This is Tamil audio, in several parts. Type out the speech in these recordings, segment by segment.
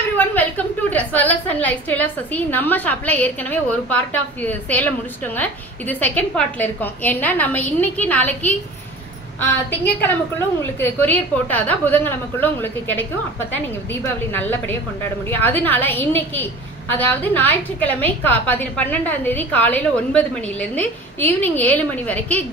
everyone, welcome to Dresswallers and Lifestyle of Sasi. நம்ம ஷாப்ல ஏற்கனவே ஒரு பார்ட் ஆஃப் சேல முடிச்சிட்டோங்க. இது செகண்ட் பார்ட்ல இருக்கும். ஏன்னா நம்ம இன்னைக்கு நாளைக்கு திங்கக்கிழமைக்குள்ள உங்களுக்கு கொரியர் போட்டாதான் புதன்கிழமைக்குள்ள உங்களுக்கு கிடைக்கும். அப்பதான் நீங்க தீபாவளி நல்லபடியா கொண்டாட முடியும். அதனால இன்னைக்கு அதாவது ஞாயிற்றுக்கிழமை 12ஆம் தேதி காலையில 9 மணில இருந்து ஈவினிங் 7 மணி வரைக்கும்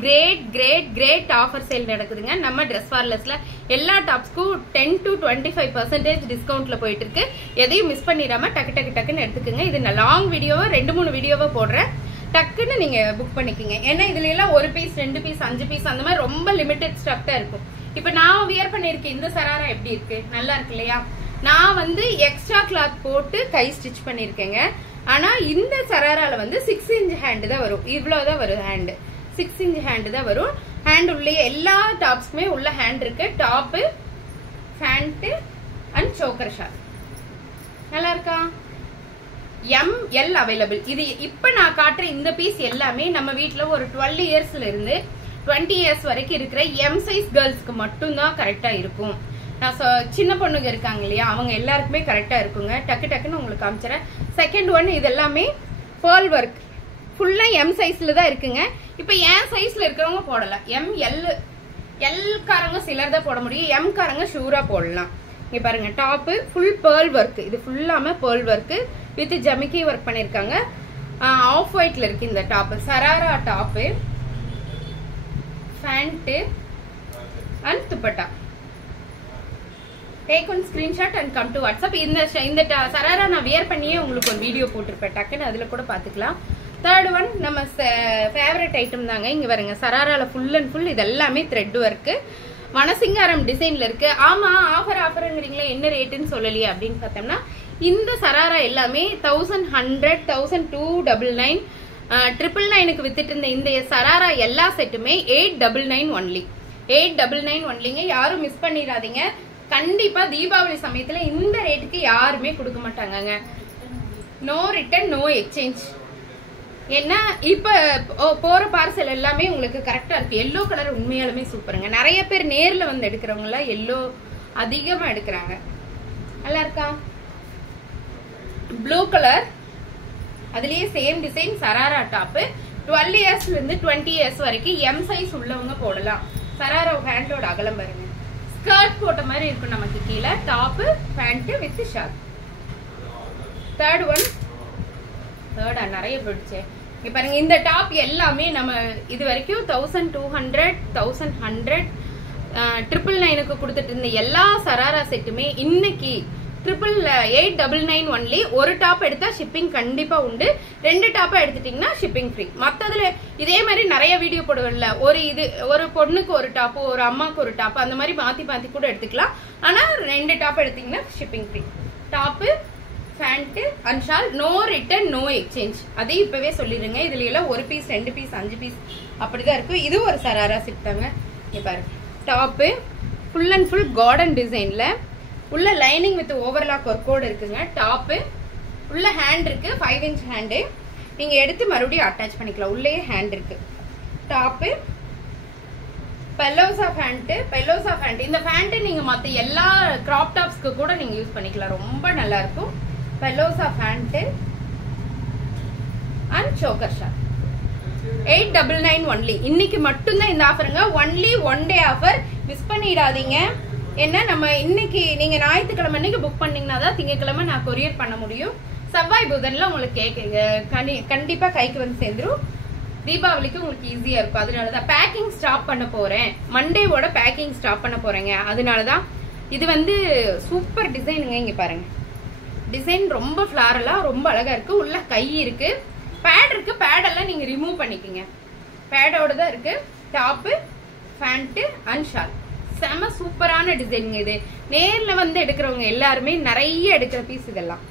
கிரேட் ஆஃபர் சேல் நடக்குதுங்க. நம்ம Dresswallersல எல்லா டாப்ஸ்க்கும் 10 to 25% டிஸ்கவுண்ட்ல போயிட்டு இருக்கு. எதையும் மிஸ் பண்ணிடாம டக்குன்னு எடுத்துக்கோங்க. இது நான் லாங் வீடியோவா 2-3 வீடியோவா போடுறேன். டக்குன்னு நீங்க புக் பண்ணிக்கோங்க. ஏன்னா இதுல எல்லாம் 1 பீஸ் 2 பீஸ் 5 பீஸ் அந்த மாதிரி ரொம்ப லிமிடெட் ஸ்டாக் தான் இருக்கும். இப்ப நான் வியர் பண்ணிருக்கேன். இந்த சராரா எப்படி இருக்கு? நல்லா இருக்கு இல்லையா? நான் வந்து எக்ஸ்ட்ரா கிளாத் போட்டு கை ஸ்டிச் பண்ணிருக்கேங்க. ஆனா இந்த சராரால வந்து 6 inch ஹேண்ட் தான் வரும். இவ்வளவுதான் வரும் ஹேண்ட். 6 inch ஹேண்ட் தான் வரும். ஹேண்ட் உள்ளே எல்லா டாப்ஸ்க்குமே உள்ள ஹேண்ட் இருக்கு. Top, pant and choker shawl. நல்லா இருக்கா? ML available. இது இப்ப நான் காட்டுற இந்த பீஸ் எல்லாமே நம்ம வீட்டுல ஒரு 12 இயர்ஸ்ல இருந்து 20 இயர்ஸ் வரைக்கும் இருக்கிற M சைஸ் கேர்ள்ஸ்க்கு மட்டும்தான் கரெக்டா இருக்கும். நான் சின்ன பொண்ணுங்க இருக்காங்க இல்லையா, அவங்க எல்லாருக்குமே கரெக்டா இருக்குங்க. டக்குன்னு உங்களுக்கு காமிச்சிடறேன். செகண்ட் ஒன், இது எல்லாமே பேர்ல் ஒர்க் ஃபுல்லா M சைஸ்ல தான் இருக்குங்க. இப்ப என் சைஸ்ல இருக்கிறவங்க போடலாம். எல் காரங்க சிலர் தான் போட முடியும். M காரங்க ஷூரா போடலாம். இங்க பாருங்க, டாப் ஃபுல் பேர்ல் ஒர்க். இது ஃபுல்லாம பேர்ல் ஒர்க் வித் ஜமிக்கி ஒர்க் பண்ணிருக்காங்க. ஆஃப் ஒயிட்ல இருக்கு இந்த top. Sharara top, pant and dupatta. Take one screenshot and come to WhatsApp. இந்த சராரா நான் வியர் பண்ணியே உங்களுக்கு ஒரு வீடியோ போட்டிருப்பேன். டக்குன்னு அதுல கூட பாத்துக்கலாம். தேர்ட் ஒன் நம்ம ஃபேவரட் ஐட்டம் தாங்க. இங்க பாருங்க, சராரால ஃபுல் அண்ட் ஃபுல் இது எல்லாமே த்ரெட் ஒர்க். வனசிங்காரம் டிசைன்ல இருக்கு. ஆமா, ஆஃபருங்கிறீங்களா, என்ன ரேட்டுன்னு சொல்லலையே அப்படின்னு பார்த்தோம்னா, இந்த சராரா எல்லாமே 1100, 1299, 999க்கு வித்துட்டு இருந்த இந்த சராரா எல்லா செட்டுமே 899 ஒன்லி. 899 ஒன்லிங்க. யாரும் மிஸ் பண்ணிடாதீங்க. கண்டிப்பா தீபாவளி சமயத்துல இந்த ரேட்டுக்கு யாருமே கொடுக்க மாட்டாங்க. No return, no exchange. ஏன்னா இப்ப போற பார்சல் எல்லாமே உங்களுக்கு கரெக்டா இருக்கு. எல்லோ கலர் உண்மையாலுமே சூப்பருங்க. நிறைய பேர் நேர்ல வந்து எடுக்கிறவங்க எல்லாம் எல்லோ அதிகமா எடுக்கிறாங்க. நல்லா இருக்கா? ப்ளூ கலர், அதுலயே சேம் டிசைன் சராரா டாப். 12 இயர்ஸ்ல இருந்து 20 இயர்ஸ் வரைக்கும் M சைஸ் உள்ளவங்க போடலாம். சராரா ஹேண்டோட அகலம் பாருங்க. ஸ்கர்ட் போட்ட மாதிரி இருக்கும் நமக்கு கீழே. Top, pant with shawl. Third one, தேர்டா நிறைய போயிடுச்சு. இங்க பாருங்க, இந்த டாப் எல்லாமே நம்ம இது வரைக்கும் 1200, 1100, 999க்கு கொடுத்துட்டு இருந்த எல்லா சராரா செட்டுமே இன்னைக்கு 899 ஒன்லி. ஒரு டாப் எடுத்தா ஷிப்பிங் கண்டிப்பா உண்டு. 2 டாப்பா எடுத்துட்டீங்கன்னா ஷிப்பிங் ஃப்ரீ. மத்ததுல இதே மாதிரி நிறைய வீடியோ போடுவதில்ல. ஒரு பொண்ணுக்கு ஒரு டாப், ஒரு அம்மாக்கு ஒரு டாப், அந்த மாதிரி மாத்தி கூட எடுத்துக்கலாம். ஆனா 2 டாப் எடுத்தீங்கன்னா shipping free. Top, pant and shawl. No return, no exchange. அதே இப்பவே சொல்லிடுங்க. இதுல எல்லாம் 1 பீஸ் 2 பீஸ் 5 பீஸ் அப்படிதான் இருக்கும். இது ஒரு சராரா செட் தாங்க. இங்க பாருங்க, top full and full garden டிசைன்ல உள்ள லைனிங் வித் ஓவர்லாக் ஒர்க்கோட இருக்குங்க. டாப் உள்ள ஹேண்ட் இருக்கு, 5 inch ஹேண்ட். நீங்க எடுத்து மறுபடியும் அட்டாச் பண்ணிக்கலாம். உள்ளே ஹேண்ட் இருக்கு. Top, palazzo pant. இந்த பேண்ட் நீங்க மத்த எல்லா கிராப் டாப்ஸ்க்கு கூட நீங்க யூஸ் பண்ணிக்கலாம். ரொம்ப நல்லா இருக்கும். Palazzo pant and choker shawl. 899 only. இன்னைக்கு மட்டும்தான் இந்த ஆஃபருங்க. Only 1 day offer. மிஸ் பண்ணிடாதீங்க. என்ன, நம்ம இன்னைக்கு நீங்க ஞாயிற்றுக்கிழமை அன்னைக்கு புக் பண்ணீங்கன்னா தான் திங்கக்கிழமை நான் கொரியர் பண்ண முடியும். செவ்வாய் புதன்ல உங்களுக்கு கண்டிப்பா கைக்கு வந்து சேர்ந்துரும். தீபாவளிக்கு உங்களுக்கு ஈஸியா இருக்கும். அதனாலதான் பேக்கிங் ஸ்டாப் பண்ண போறேன். மண்டேவோட பேக்கிங் ஸ்டாப் பண்ண போறேங்க. அதனாலதான் இது வந்து சூப்பர் டிசைனுங்க. இங்க பாருங்க, டிசைன் ரொம்ப ஃபிளாரலா ரொம்ப அழகா இருக்கு. உள்ள கை இருக்கு, பேட் இருக்கு. பேட் எல்லாம் நீங்க ரிமூவ் பண்ணிக்கங்க. பேடோட தான் இருக்கு. Top, pant and shawl. செம சூப்பரான டிசைனுங்க. இது நேர்ல வந்து எடுக்கிறவங்க எல்லாருமே நிறைய எடுக்கிற பீஸ். இதெல்லாம்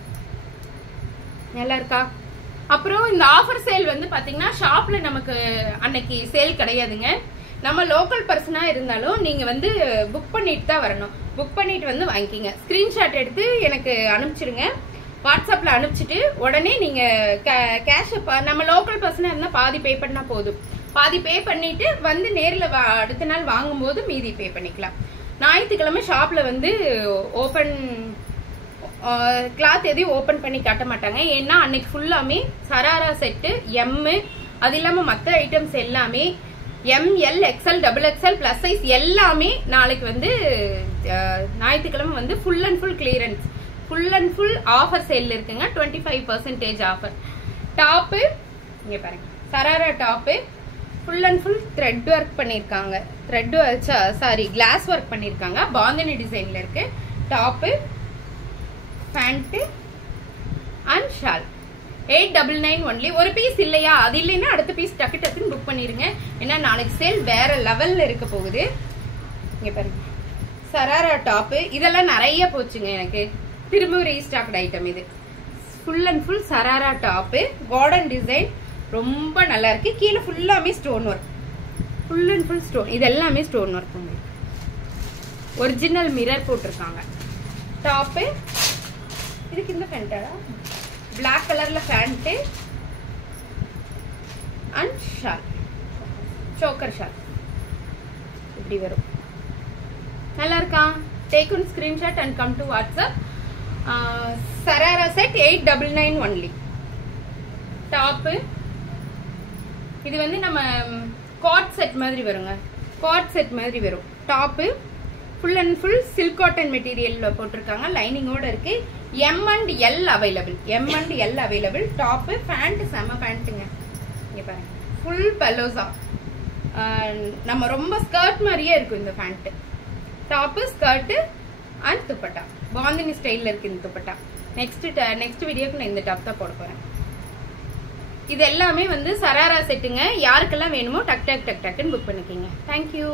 நல்லா இருக்கா? அப்புறம் இந்த ஆஃபர் சேல் வந்து பாத்தீங்கன்னா ஷாப்ல நமக்கு அன்னைக்கு சேல் கிடையாதுங்க. நம்ம லோக்கல் பர்சனா இருந்தாலும் நீங்க வந்து புக் பண்ணிட்டு தான் வரணும். புக் பண்ணிட்டு வந்து வாங்கிக்கிங்க. ஸ்கிரீன்ஷாட் எடுத்து எனக்கு அனுப்பிச்சிருங்க. வாட்ஸ்அப்ல அனுப்பிச்சிட்டு உடனே நீங்க கேஷ், நம்ம லோக்கல் பர்சனா இருந்தா பாதி பே பண்ணா போதும். பாதி பே பண்ணிட்டு வந்து நேர்ல அடுத்த நாள் வாங்கும்போது மீதி பே பண்ணிக்கலாம். ஞாயிற்றுக்கிழமை ஷாப்ல வந்து ஓபன் கிளாத் எதையும் ஓபன் பண்ணி காட்ட மாட்டாங்க. ஏன்னா அன்னைக்கு ஃபுல்லாமே சராரா செட்டு எம், அது இல்லாம மற்ற ஐட்டம்ஸ் எல்லாமே ML XL XXL plus size எல்லாமே நாளைக்கு வந்து ஞாயிற்றுக்கிழமை வந்து full and full clearance, full and full offer sale இருக்குங்க. 25% ஆஃபர். டாப்பு இங்க பாருங்க, sharara top full and full thread work பண்ணிருக்காங்க, த்ரெட் சாரி கிளாஸ் ஒர்க் பண்ணிருக்காங்க, பாந்தனி டிசைன்ல இருக்கு. Top, pant and shawl 899 only. ஒரு பீஸ் இல்லையா, அது இல்லைன்னா அடுத்த பீஸ் டக்கு டக்குன்னு புக் பண்ணிருங்க. ஏன்னா நாளைக்கு சேல் வேற லெவல்ல இருக்க போகுது. இங்க பாருங்க சராரா டாப்பு, இதெல்லாம் நிறைய போச்சுங்க, எனக்கு திரும்ப ரீஸ்டாக்ட் ஐட்டம். இது full and full sharara top, garden design, ரொம்ப நல்லா இருக்கு. கீழே ஃபுல்லாமே stone work, full and full stone, இது எல்லாமே ஸ்டோன் ஒர்க். ஒரிஜினல் மிரர் போட்டிருக்காங்க. டாப்பு இதுக்கு இந்த பேண்டா பிளாக் கலர்ல pant and shawl, choker shawl இப்படி வரும். நல்லா இருக்கா? Take one screenshot and come to WhatsApp. Sharara set 899 only. Top இது வந்து நம்ம காட் செட் மாதிரி வருங்க, காட் செட் மாதிரி வரும். Top full and full silk cotton மெட்டீரியல்ல போட்டிருக்காங்க, லைனிங்கோட இருக்கு. M and L available, M and L available. Top, pant செம பேண்ட்டுங்க. இங்க பாருங்க ஃபுல் பலோசா, நம்ம ரொம்ப ஸ்கர்ட் மாதிரியே இருக்கும் இந்த pant. Top, skirt and dupatta, bandhani ஸ்டைல்ல இருக்கு இந்த துப்பட்டா. நெக்ஸ்ட் வீடியோக்கு நான் இந்த டாப் தான் போட போறேன். இது எல்லாமே வந்து சராரா செட்டுங்க. யாருக்கெல்லாம் வேணுமோ டக் டக் டக் டக்குன்னு புக் பண்ணிக்கோங்க. தேங்க்யூ.